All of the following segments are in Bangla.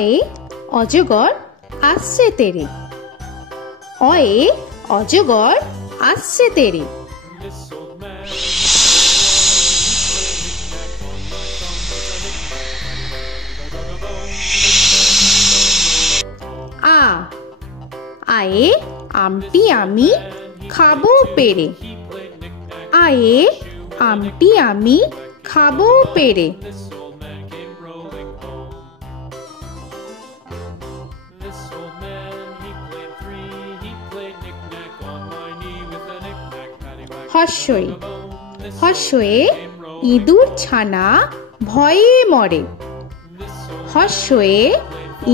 অয়ে অজগর আসছে তেরে। অয়ে অজগর আসছে তেরে। আ আয়ে আমটি আমি খাবো পেরে। আয়ে আমটি আমি খাবো পেরে। হর্ষই হর্ষয়ে ইঁদুর ছানা ভয়ে মরে। হর্ষয়ে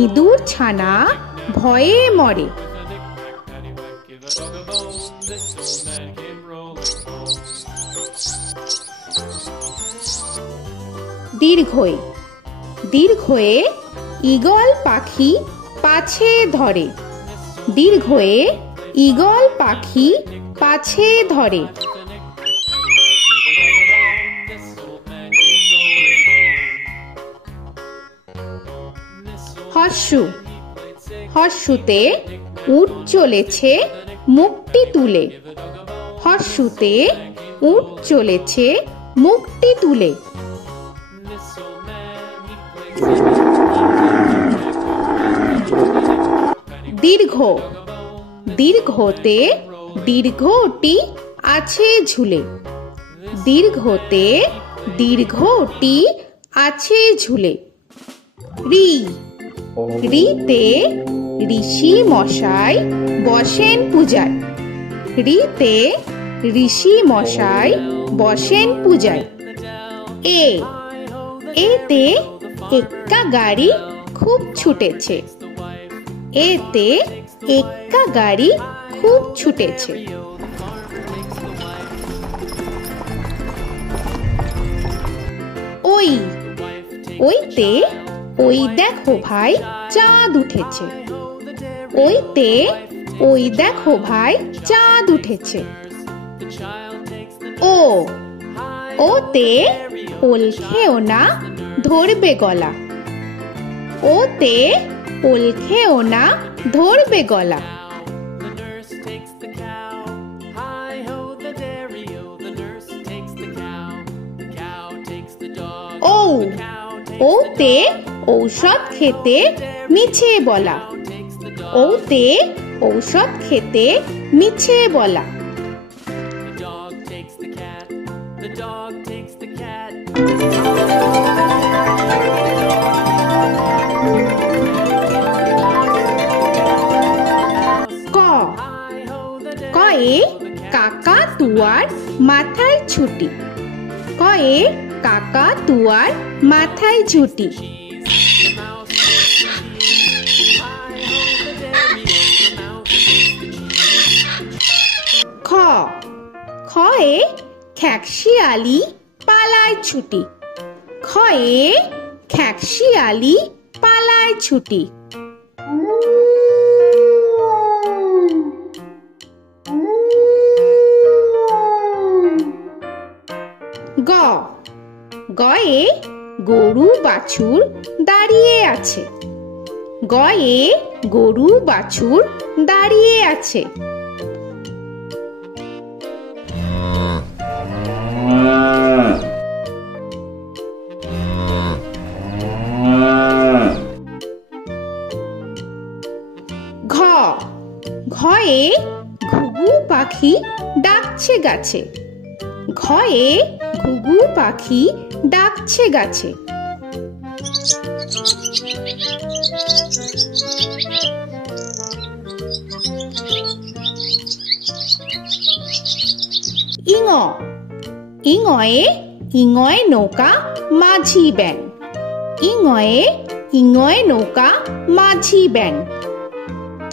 ইঁদুর ছানা ভয়ে মরে। দীর্ঘই দীর্ঘয়ে ঈগল পাখি পাছে ধরে। দীর্ঘয়ে ঈগল পাখি পাছে ধরে। হর্ষু হর্ষুতে উট চলেছে মুখটি তুলে। হর্ষুতে উট চলেছে মুখটি তুলে। দীর্ঘ দীর্ঘতে দীর্ঘটি আছে ঝুলে। দীর্ঘতে দীর্ঘটি আছে ঝুলে। রি রিতে ঋষি মশাই বসেন পূজায়। রিতে ঋষি মশাই বসেন পূজায়। এ এতে এক্কা গাড়ি খুব ছুটেছে। এতে এক্কা গাড়ি খুব ছুটেছে। ওই ওইতে ওই দেখো ভাই চাঁদ উঠেছে। ওইতে ওই দেখো ভাই চাঁদ উঠেছে। ও ওতে ওল খেও না ধরবে গলা। ওতে ওল খেও না ধরবে গলা। ও ওতে ঔষধ খেতে মিছে বলা। ওতে ঔষধ খেতে মিছে বলা। ক কয়ে কাকা তুয়ার মাথায় ছুটি। কয়ে কাকা তুয়ার মাথায় ছুটি। খ খয়ে খ্যাকশিয়ালি পালায় ছুটি। খয়ে খ্যাকশিয়ালি পালায় ছুটি। গ গয়ে গরু বাছুর দাঁড়িয়ে আছে। গয়ে গরু বাছুর দাঁড়িয়ে আছে। ঘ ঘয়ে ঘুঘু পাখি ডাকছে গাছে। ঘয়ে ঘুঘু পাখি ডাকছে গাছে। ইঙ ইঙয়ে ইঙয়ে নৌকা মাঝি ব্যাং। ইঙয়ে ইঙয়ে নৌকা মাঝি ব্যাং।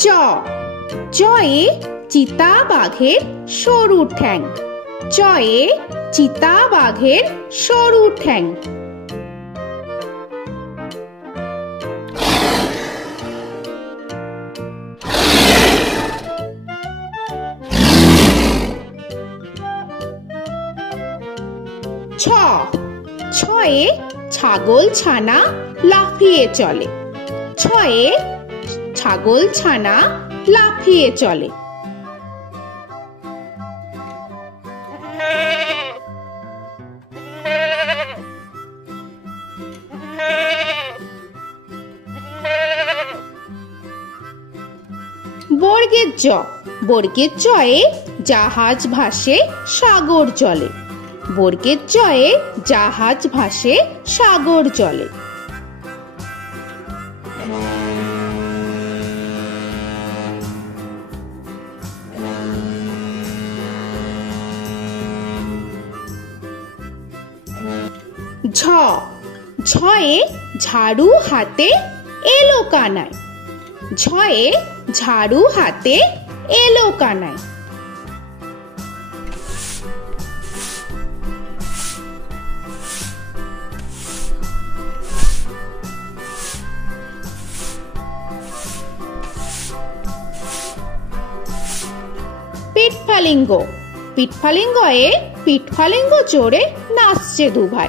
চ চয়ে চিতা বাঘের সরু ঠ্যাং। চয়ে চিতা বাঘের সরু ঠ্যাং। ছ ছয়ে ছাগল ছানা লাফিয়ে চলে। ছ ছয়ে ছাগল ছানা লাফিয়ে চলে। বর্গের জ, বর্গের জয়ে জাহাজ ভাসে সাগর জলে। বর্গের জয়ে জাহাজ ভাসে সাগর জলে। ঝ, ঝয়ে ঝাড়ু হাতে এলো কানায়। ঝয়ে ঝাড়ু হাতে এলো কানায়। পিঠফালিঙ্গ, পিঠফালিঙ্গয়ে পিঠফালিঙ্গ চড়ে নাচছে দুভাই।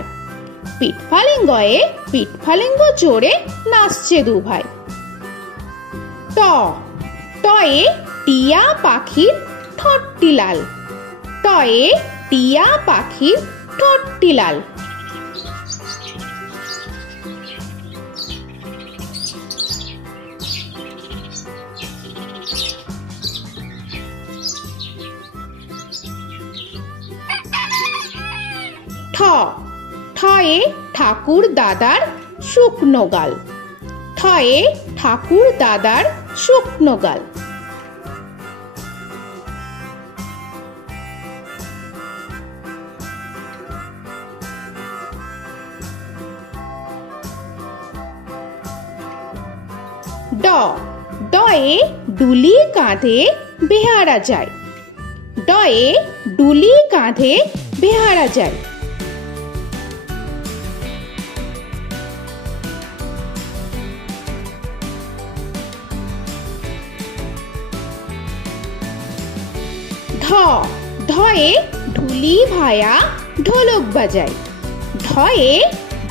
পিঠফালিঙ্গয়ে পিঠফালিঙ্গ চড়ে নাচছে দুভাই। ট, টয়ে টিয়া পাখির ঠোঁটটি লাল। টয়ে টিয়া পাখির ঠোঁটটি লাল। ঠ, ঠয়ে ঠাকুর দাদার শুকনো গাল। ঠয়ে ঠাকুর দাদার শুকনো গাল। ড, ডয়ে ডুলি কাঁধে বেহারা যায়। ডয়ে ডুলি কাঁধে বেহারা যায়। ঢ, ঢয়ে ঢুলি ভায়া ঢোলক বাজায়। ঢয়ে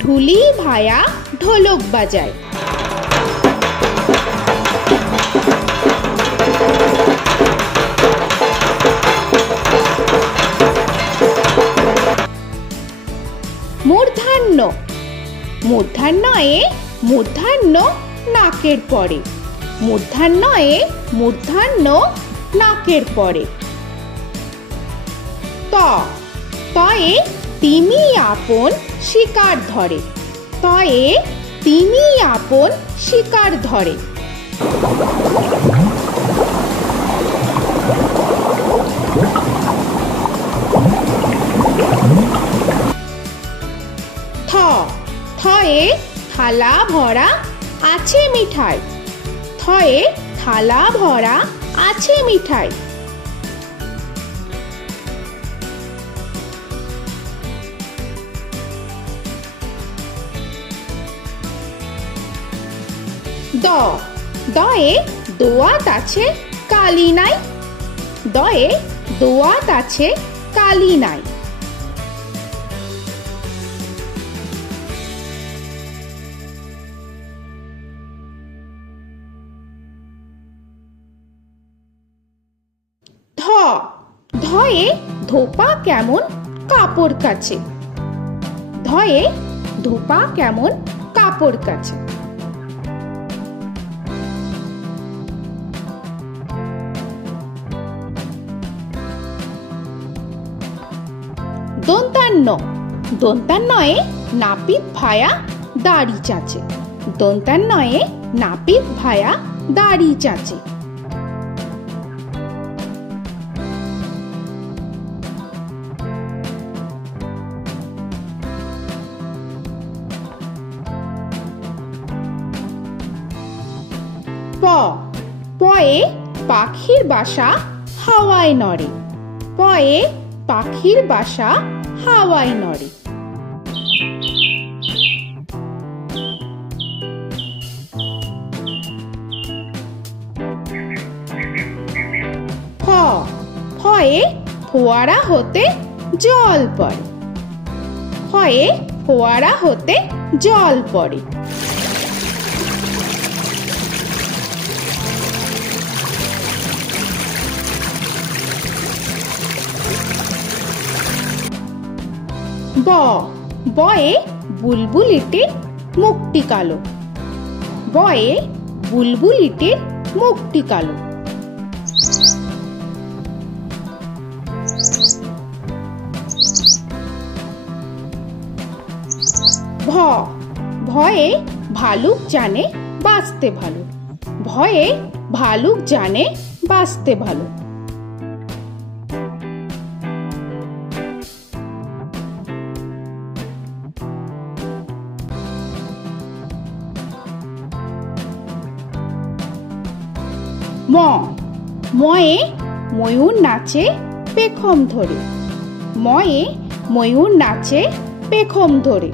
ঢুলি ভায়া ঢোলক বাজায়। মূর্ধন্য, মূর্ধন্যয়ে মূর্ধন্য নাকের পরে। মূর্ধন্যয়ে মূর্ধন্য নাকের পরে। ত, তয়ে তিমি আপন শিকার ধরে। তয়ে তিমি আপন শিকার ধরে। থ, থয়ে থালা ভরা আছে মিঠাই। থয়ে থালা ভরা আছে মিঠাই। দ, দয়ে দোয়াত আছে কালি নাই। দয়ে দোয়াত আছে কালি নাই। ধ, ধয়ে ধোপা কেমন কাপড় কাছে। ধয়ে ধোপা কেমন কাপড় কাছে। দন্তান্ন, দন্তান্নয়ে নাপিত ভায়া দাড়ি চাচে। দন্তান্নয়ে নাপিত ভায়া দাড়ি চাচে। প, পয়ে পাখির বাসা হাওয়ায় নড়ে। পয়ে পাখির বাসা হাওয়ায় নড়ে। ফ, ফয়ে ফোয়ারা হতে জল পড়ে। ফয়ে ফোয়ারা হতে জল পড়ে। ব বয়ে বুলবুলিটির মুখটি কালো। বয়ে বুলবুলিটির মুখটি কালো। ভ ভয়ে ভালুক জানে বাঁচতে ভালো। ভয়ে ভালুক জানে বাঁচতে ভালো। ম ময়ে ময়ূর নাচে পেখম ধরে। ময়ে ময়ূর নাচে পেখম ধরে।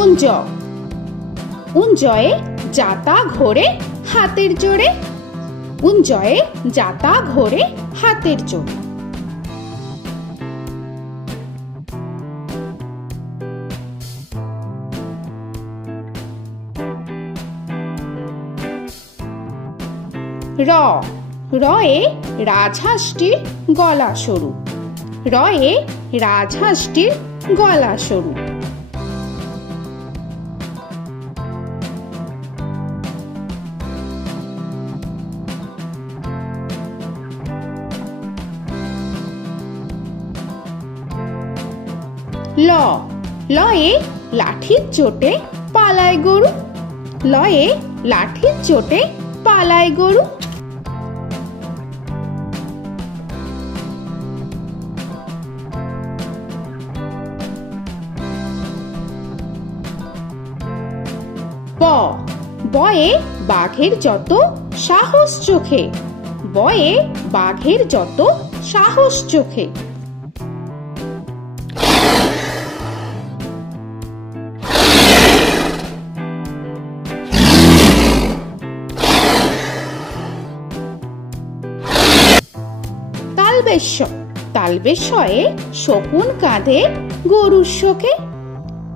উঞ্জ উঞ্জয়ে যাতা ঘোরে হাতের জোরে। উঞ্জয়ে যাতা ঘোরে হাতের জোরে। র রয়ে রাজহাঁসটির গলা সরু। রয়ে রাজহাঁসটির গলা সরু। ল লয়ে লাঠির চোটে পালায় গরু। লয়ে লাঠির চোটে পালায় গরু। ব বয়ে বাঘের যত সাহস চোখে। বয়ে বাঘের যত সাহস চোখে। তালবেশ্য তালবেশ্যয়ে শকুন কাঁধে গরুর শোকে।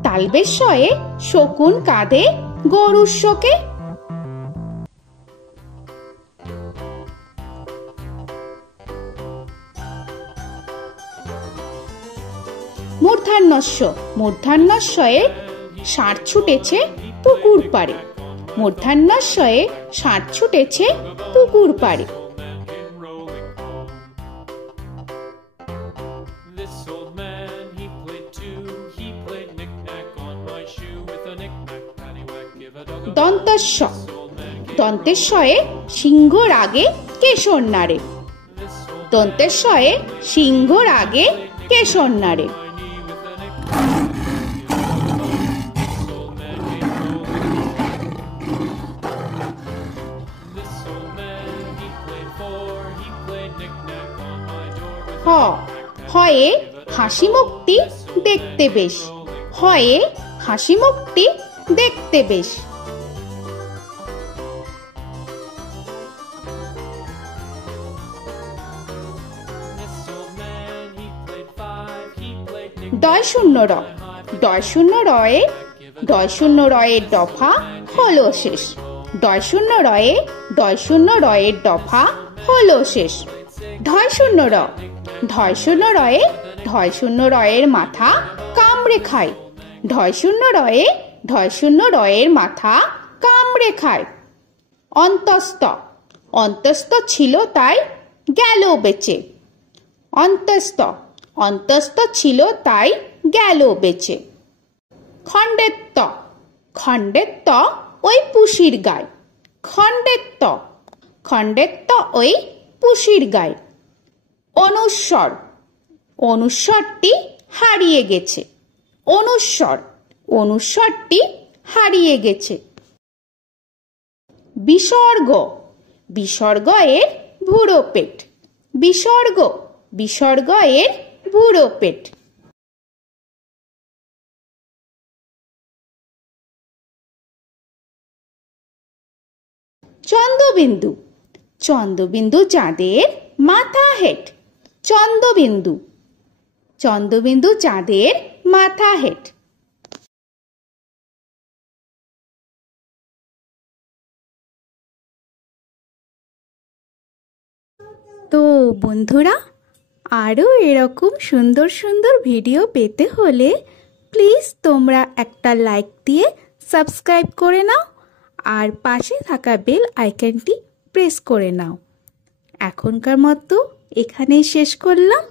তালবেশ্যয়ে শকুন কাঁধে গরুর শোকে। মূর্ধন্যস্য মূর্ধন্যস্বয়ে ষাঁড় ছুটেছে পুকুর পাড়ে। মূর্ধন্যস্বয়ে ষাঁড় ছুটেছে পুকুর পাড়ে। দন্তস্ব দন্তেশ্বয়ে সিংহর আগে কেশর নাড়ে। দন্তেশ্বয়ে সিংহর আগে কেশর নাড়ে। হ হয়ে হাসি মুখটি দেখতে বেশ। হয়ে হাসি মুখটি দেখতে বেশ। ডয় শূন্য র ডয় শূন্য রয়ে ডয় শূন্য রয়ের দফা হলো শেষ। ডয় শূন্য রয়ের দফা হলো শেষ। ঢয় শূন্য র ঢয় শূন্য রয়ের মাথা কামড়ে খায়। ঢয় শূন্য রয়ের মাথা কামড়ে খায়। অন্তস্ত অন্তস্ত ছিল তাই গেল বেঁচে। অন্তস্ত ছিল তাই গেল বেঁচে। খণ্ডেত্ব খণ্ডেত্ব ওই পুষির গায়। খণ্ডেত্ব ওই পুষির গায়। অনুস্বর অনুস্বরটি হারিয়ে গেছে। অনুস্বরটি হারিয়ে গেছে। বিসর্গ বিসর্গ এর ভুরো পেট। বিসর্গ এর ভুরো পেট। চন্দ্রবিন্দু চন্দ্রবিন্দু চাঁদের মাথা হেট। চন্দ্রবিন্দু চাঁদের মাথা হেট। তো বন্ধুরা, আরও এরকম সুন্দর সুন্দর ভিডিও পেতে হলে প্লিজ তোমরা একটা লাইক দিয়ে সাবস্ক্রাইব করে নাও আর পাশে থাকা বেল আইকনটি প্রেস করে নাও। এখনকার মতো এখানেই শেষ করলাম,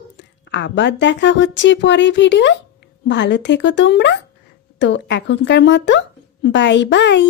আবার দেখা হচ্ছে পরের ভিডিওয়। ভালো থেকো তোমরা। তো এখনকার মতো বাই বাই।